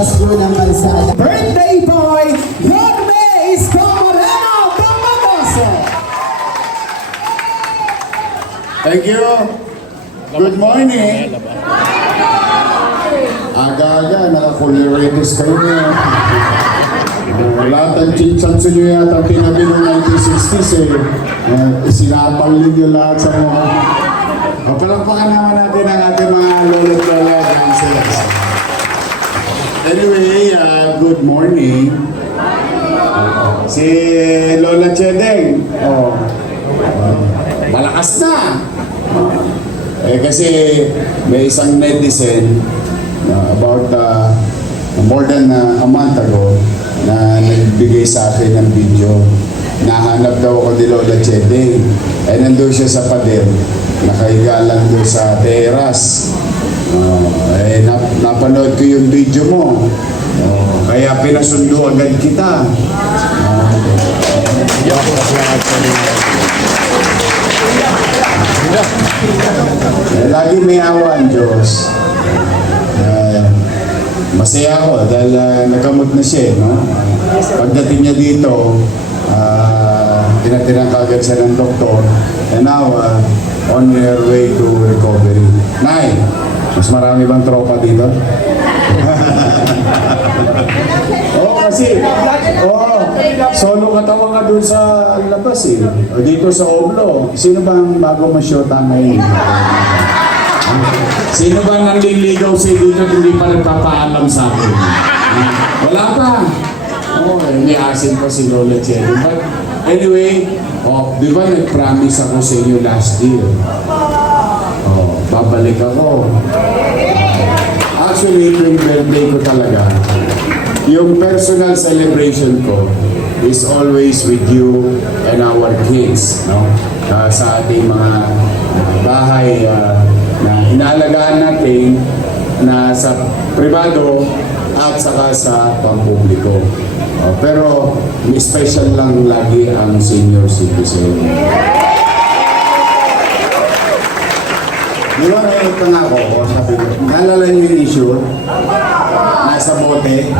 Pasko ng Kalsada. Birthday boy, Hermes Camarena Bambagoso! Thank you. Good morning. Aga-aga, naka-coloritis kayo niya. Lahat ng chinchanso nyo yata tinabi ng 1960s eh. Isinapal ninyo lahat sa mga. O, palakpakan naman natin ang ating mga lolo't lola dancers. Anyway, good morning. Si Lola Chedeng. Malakas na. Kasi may isang netizen about more than a month ago na nagbigay sa akin ng video. Nahanap daw ako ni Lola Chedeng. Nandun siya sa pader. Nakahiga lang doon sa teras. Napanood ko yung video mo. Kaya pinasundo agad kita. Lagi may awa ang Diyos. Masaya ako dahil nagamot na siya, no? Pagdating niya dito, tinatirang kagad siya ng doktor, and now on her way to recovery. Nay, mas marami bang tropa dito? Kasi solo katawa ka dun sa labas eh. O dito sa Oblo, sino bang bago masyota ngayon? Sino bang nanliligaw sa dito at hindi pa nagpapaalam sa akin? Wala pa. May asin pa si Lola Chedeng. But anyway, di ba nag-promise ako sa inyo last year? Babalik ako. Actually, yung birthday ko talaga, yung personal celebration ko is always with you and our kids, no? Sa ating mga bahay na inaalagaan natin na sa privado at saka sa pampubliko. Pero special lang lagi ang senior citizen. Di ba ito nga ako, sabi ko, naalala niyo yung issue? Nasa bote.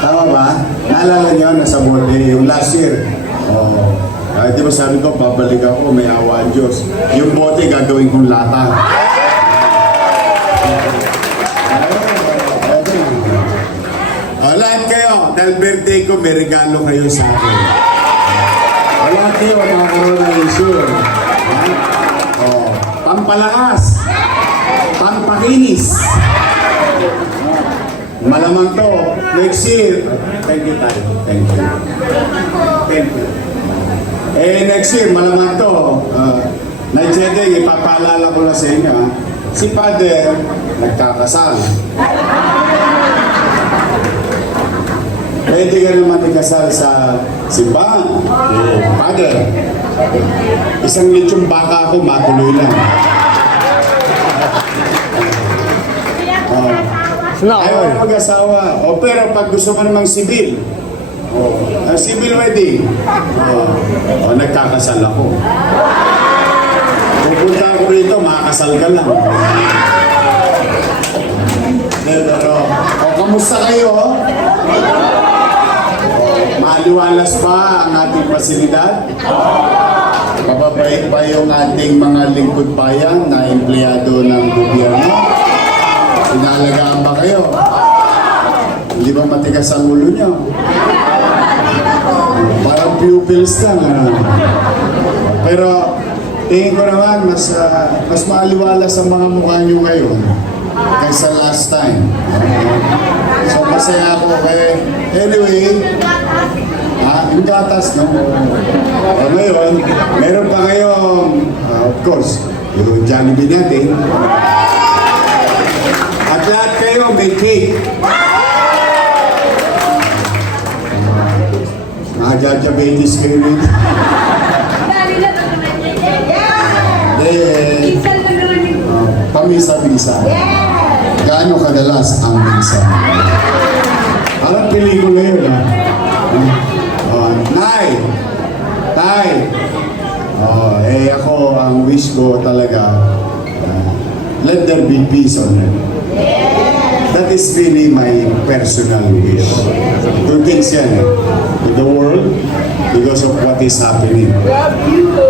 Tama ba? Naalala niyo, nasa bote, yung last year. Di ba sabi ko, babalik ako, may awa ang Diyos. Yung bote, gagawin kong lata. Lahat kayo, dahil birthday ko, may regalo kayo sa akin. Lahat kayo, makakaroon ng issue. Pampalakas, pampakinis. Malamang to, next year. Thank you, tayo. Thank you. Thank you. Next year, malamang to. Night Chedeng, ipapaalala ko na sa inyo. Si Father, nagkakasal. Pwede ka naman ikasal sa simbahan. Father, isang lechong baka ako, matuloy lang. Ayaw mag-asawa. Pero pag gusto ka namang civil, civil wedding, nagkakasal ako. Pupunta ako rito, makakasal ka lang. Kamusta kayo? Maliwalas ba ang ating pasilidad? Mababait ba yung ating mga lingkod bayan na empleyado ng gobyerno? Inaalagaan ba kayo? Hindi ba matigas ang ulo nyo? Parang pupils lang. Pero tingin ko naman, mas maaliwalas ang mga mukha nyo ngayon kaysa last time. So masaya ako. Anyway, yung gatas, no? Ngayon, meron pa kayong, of course, yung Jollibee natin. At lahat kayo may cake. Diabetes kayo rin. Pamisa-misa. Gaano kadalas ang misa? Parang pelikula yun, ha? Nay! Tay! Ako, ang wish ko talaga, let there be peace on earth. That is really my personal wish. Two things yan eh. With the world, because of what is happening.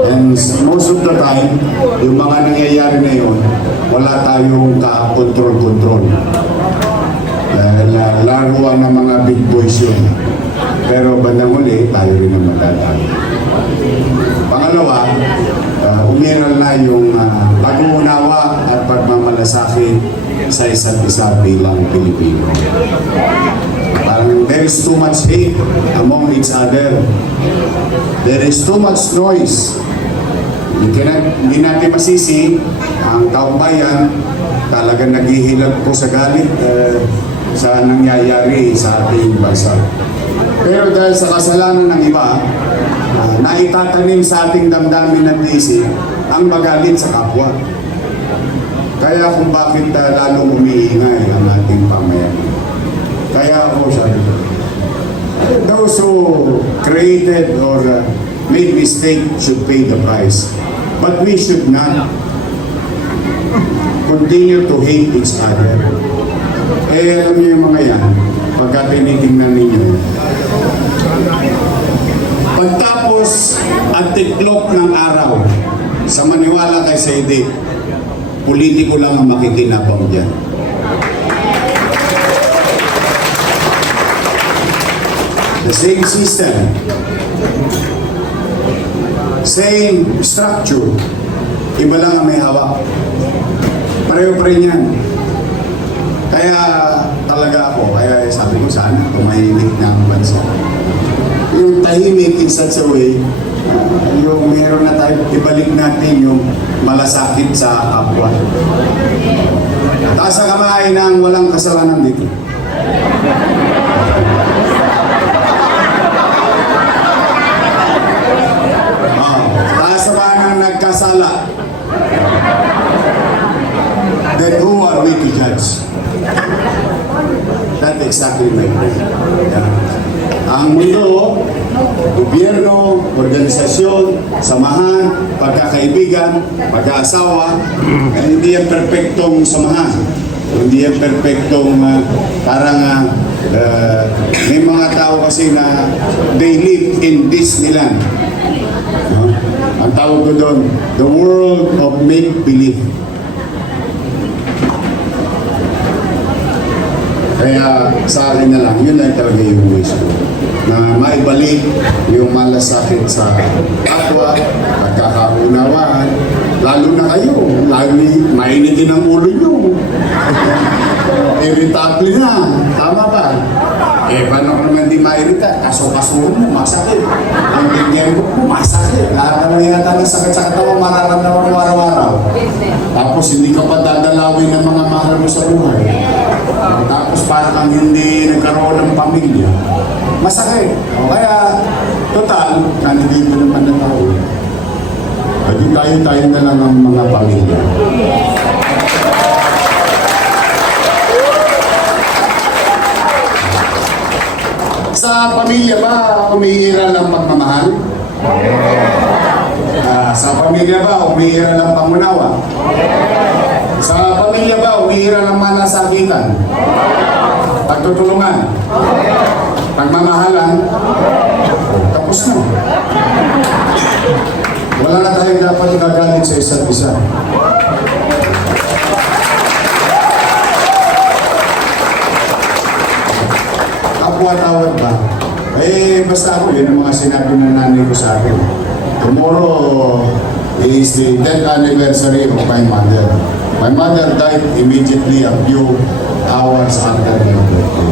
And most of the time, yung mga nangyayari na yun, wala tayong ka-control-control. Laruan ng mga big boys yun. Pero bandang huli, tayo rin ang matatalo. Pangalawa, umiral na yung pag-uunawa at pagmamalasakit sa isa't isa bilang Pilipino. Parang there is too much hate among each other. There is too much noise. Hindi natin masisi ang taong bayan talagang naghihilag po sa galit sa nangyayari sa ating bansa. Pero dahil sa kasalanan ng iba, naitatanim sa ating damdamin at isip ang magalit sa kapwa. Kaya kung bakit lalong umiingay ang ating pamayanan. Kaya ako sabi ko, those who created or made mistake should pay the price. But we should not continue to hate each other. Alam niyo yung mga yan, pagka tinitingnan ninyo, pagtapos at tiklop ng araw, sa maniwala kay Saidik, politiko lang ang makikinabang dyan. The same system, same structure, iba lang ang may hawak. Pareho pa rin yan. Kaya talaga ako, kaya sabi ko sana, tumahimik na ang bansa. Yung tahimik in such a way, yung meron na tayo, ibalik natin yung malasakit sa kapwa. Taas sa kamay ng walang kasalanan dito. Taas sa kamay ng nagkasala. Then who are we to judge? That's exactly my point. Yeah. Ang mundo, gobyerno, organisasyon, samahan, pagkakaibigan, pagkaasawa, hindi yan perfectong samahan. Hindi yan perfectong may mga tao kasi na they live in Disneyland. No? Ang tawag ko doon, the world of make-believe. Kaya sa akin na lang, yun lang talaga yung wish ko. Na maibalik yung malasakit sa kapwa, pagkakaunawaan, lalo na kayo, lalo mainitin ang ulo nyo. Irritable na, tama ba? Paano ko naman di mairita? Kaso-kasuhan mo, masakit. Ang bigyan mo, masakit. Lahat naman yata ng sakit sa katawan, mararamdaman mo araw-araw. Tapos hindi ka pa dadalawin ng mga mahal mo sa buhay. Tapos parang kang hindi nagkaroon ng pamilya. Masakit. O kaya, total, nandito naman na tao. Pwede tayo na lang ang mga pamilya. Sa pamilya ba, umiira lang pagmamahal? Sa pamilya ba, umiira lang pangunawa? Sa pamilya ba, umiira lang malasakitan? Pagtutulungan? Pagmamahalan? Tapos na. Wala na tayong dapat igagalit sa isa't isa. Kapwa-tawad ba? Basta ako, yun ang mga sinabi ng nanay ko sa akin. Tomorrow is the 10th anniversary of my mother. My mother died immediately a few hours after my birthday.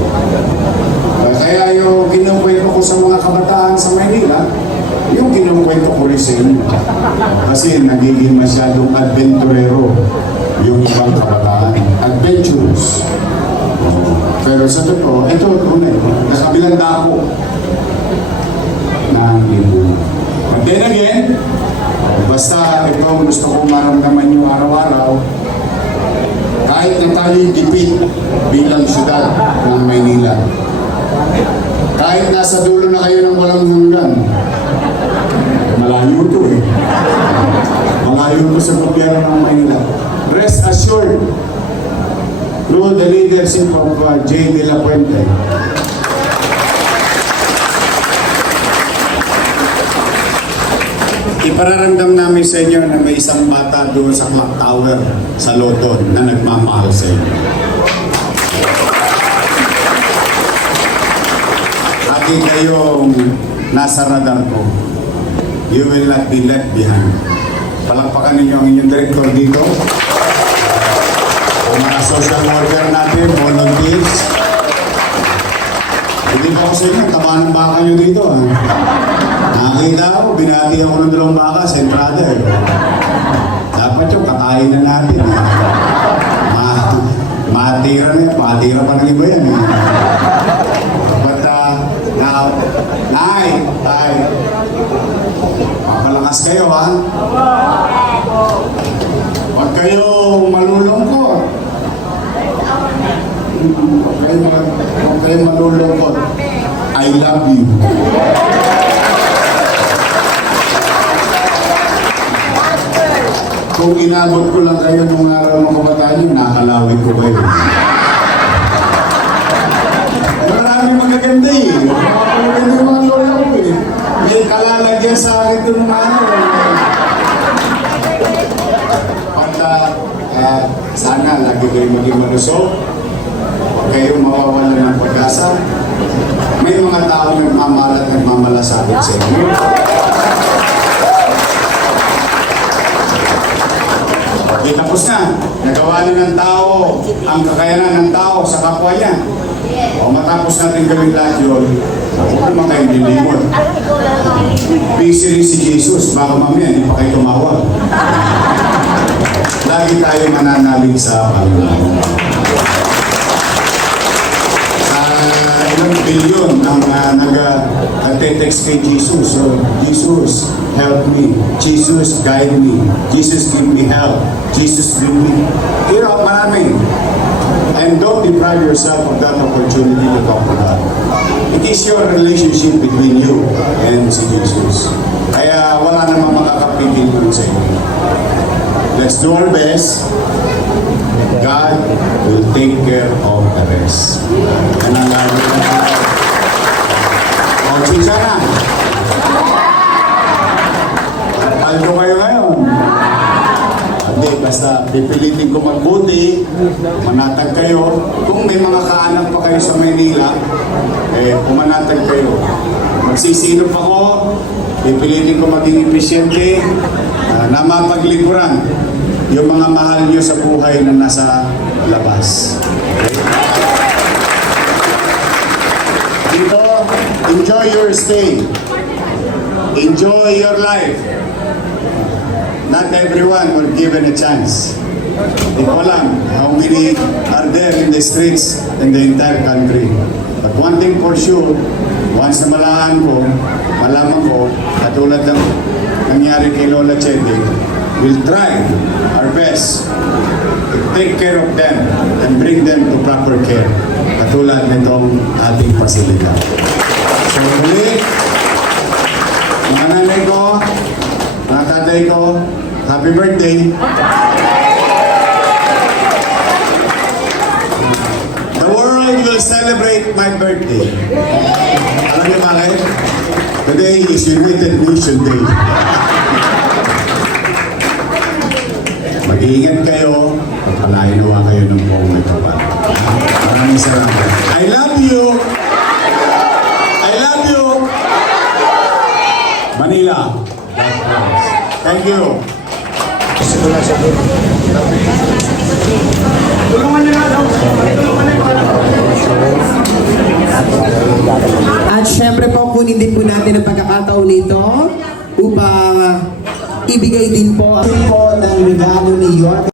Kaya yung kinukwento ko sa mga kabataan sa Maynila, yung kinukwento ko rin sa inyo. Kasi nagiging masyadong adventurero yung ibang kabataan. Adventurous. Pero sa totoo, ito tunay. Nakabilang dako ng libo. But then again, basta ito gusto ko maramdaman nyo araw-araw, kahit na tayo'y dipit bilang syudad ng Maynila, kahit nasa dulo na kayo ng walang hanggan, malayo ito eh. Malayo ito sa gobyerno ng Maynila. Rest assured, through the leadership of J. De La Puente. Ipararamdam namin sa inyo na may isang bata doon sa clock tower sa London na nagmamahal sa inyo. Lagi kayong nasa radar ko. You will not be left behind. Palakpakan ninyo ang inyong director dito. Ang mga social worker natin, volunteers. Hindi ko ako sa inyo, tama ng baka nyo dito. Nakakita ako, binati ako ng 2 baka sa entrada. Dapat yung kakain na natin. Matira na yan, patira pa ng iba yan. But now, Nay, mapalakas kayo ha. Huwag kayo malulungkot. Huwag kayo malulungkot. I love you. Kung inabot ko lang kayo nung araw ng kabataan nyo, nakalawin ko kayo. Maraming magaganda eh. Magaganda yung mga lola ko eh. May kalalagyan sa akin ito nung araw. At sana lagi kayo maging malusog. Huwag kayong mawawalan ng pag-asa. May mga tao nagmamahal at nagmamalasakit sa inyo. Okay, tapos na. Nagawa na ng tao ang kakayanan ng tao sa kapwa niya. O matapos natin gawin lahat yun, huwag naman kayong lilimot. Busy rin si Jesus, baka mamaya hindi pa kayo tumawag. Lagi tayo mananalig sa Panginoon. Ilang bilyon ang nag-text kay Jesus. So, Jesus, help me. Jesus, guide me. Jesus, give me help. Jesus, bring me. Marami. And don't deprive yourself of that opportunity to talk to God. It is your relationship between you and si Jesus. Kaya wala namang makakapigil nun sa inyo. Let's do our best. God will take care of the rest. Yan ang gagawin natin. O, chisa na. Paldo kayo ngayon. Hindi, basta pipilitin ko magbuti, manatag kayo. Kung may mga kaanak pa kayo sa Maynila, pumanatag kayo. Magsisilop ako, pipilitin ko maging episyente, na mapaglikuran yung mga mahal nyo sa buhay na nasa labas. Okay? Dito, enjoy your stay. Enjoy your life. Not everyone will given a chance. Hindi ko alam how many are there in the streets in the entire country. But one thing for sure, once na malaman ko, katulad ng nangyari kay Lola Chende, we'll try our best to take care of them and bring them to proper care. Katulad nitong ating pasilidad. So muli, mga nanay ko, mga tatay ko, happy birthday! The world will celebrate my birthday. Alam niyo bakit? Today is United Nations Day. Mag-iingat kayo, pagpalain nawa kayo ng buong nagkapan. Maraming salamat. I love you! I love you! Manila. Thank you. At syempre po, kunin din po natin ang pagkakataon nito upang ibigay din po ang ng regalo ni York.